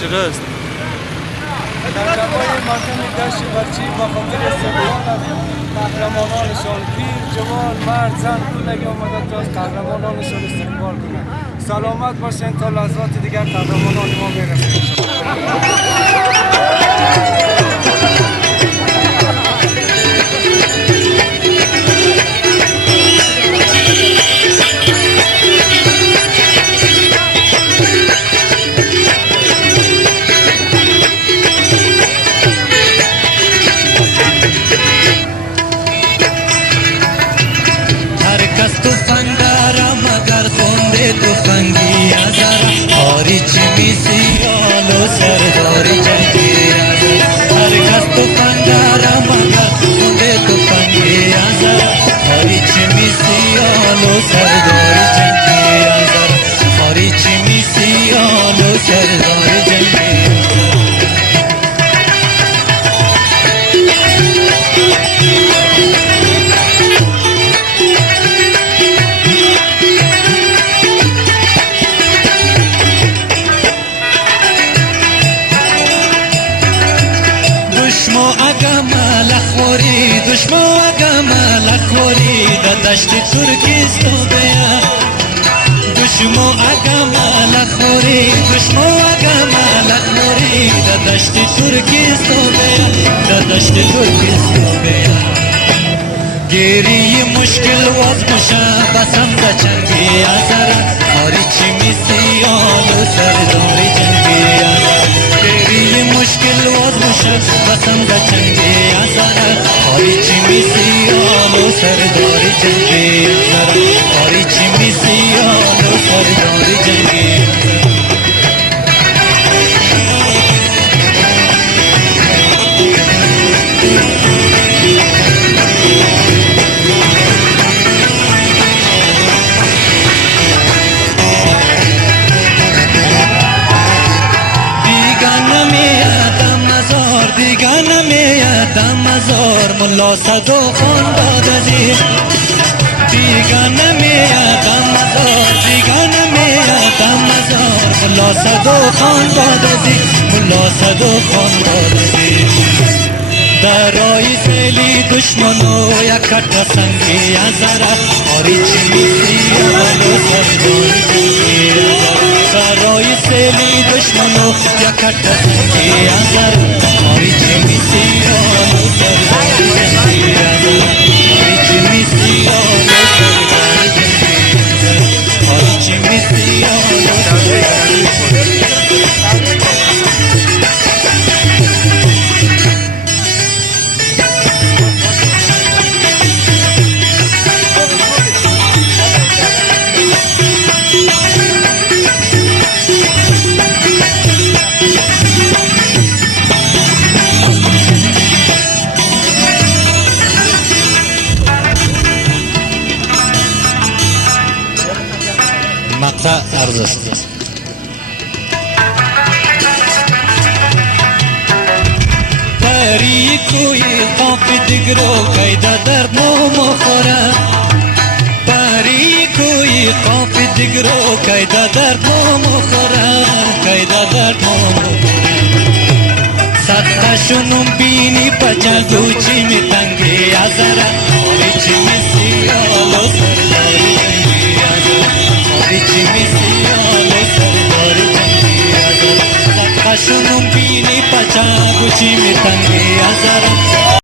شده است. در جوای مردم دشت برچی با خاطر استقلال از قهرمانانشان پیر، جوان، مرد، زن کلگی آمده تا از قهرمانانشان استقبال کنند. سلامت باشین تا لحظات دیگر قهرمانان ما میرسند. तूफंगी आज़ारा और चिमिसी आलो सरदारी जंगी आज़ारा हर कस तूफंगारा मगर मुंडे तूफंगी आज़ारा और चिमिसी आलो सरदारी जंगी आज़ारा और चिमिसी आलो सरदारी जंगी दुश्मो अगमल खोरी द दश्त तुर्किस्तो गया दुश्मो अगमल खोरी दुश्मो अगमल खोरी द दश्त तुर्किस्तो गया द दश्त तुर्किस्तो गया गेरी ये मुश्किल वाज मुशा बसम द चंगे आज़ारा और चिमिसी आलो सरदारी जंगे आज़ारा गेरी ये मुश्किल वाज मुशा बसम द चंगे आज़ारा और चिमिसी आलो सरदारी जंगे आज़ारा और चिमिसी आलो सरदारी जंगे मुल्ला सदो खान दादाजी दीगाना में आता मज़ार दीगाना में आता मज़ार मुल्ला सदो खान दादाजी मुल्ला सदो खान दादाजी दराई सेली दुश्मनों या कट्टा संगी आज़ारा और चिमिसी आलो सरदारी जंगी आज़ारा दराई सेली दुश्मनों या कट्टा संगी आज़ारा और चिमिसी आलो सरदारी जंगी आज़ारा और चिमिसी आलो सरदारी जंगी आज़ारा और चिमिसी आलो सरदारी مقطع عرض است پری کوی قاف دیگرو قیدا درد مو مخوره پری کوی قاف دیگرو قیدا درد مو مخوره قیدا درد مو صدقشونم بینی پچل دوچی می تنگی آزارا اویچی می سیالو سرداری جنگی آزارا اویچی می سیالو سرداری جنگی آزارا صدقشونم بینی پچل دوچی می تنگی آزارا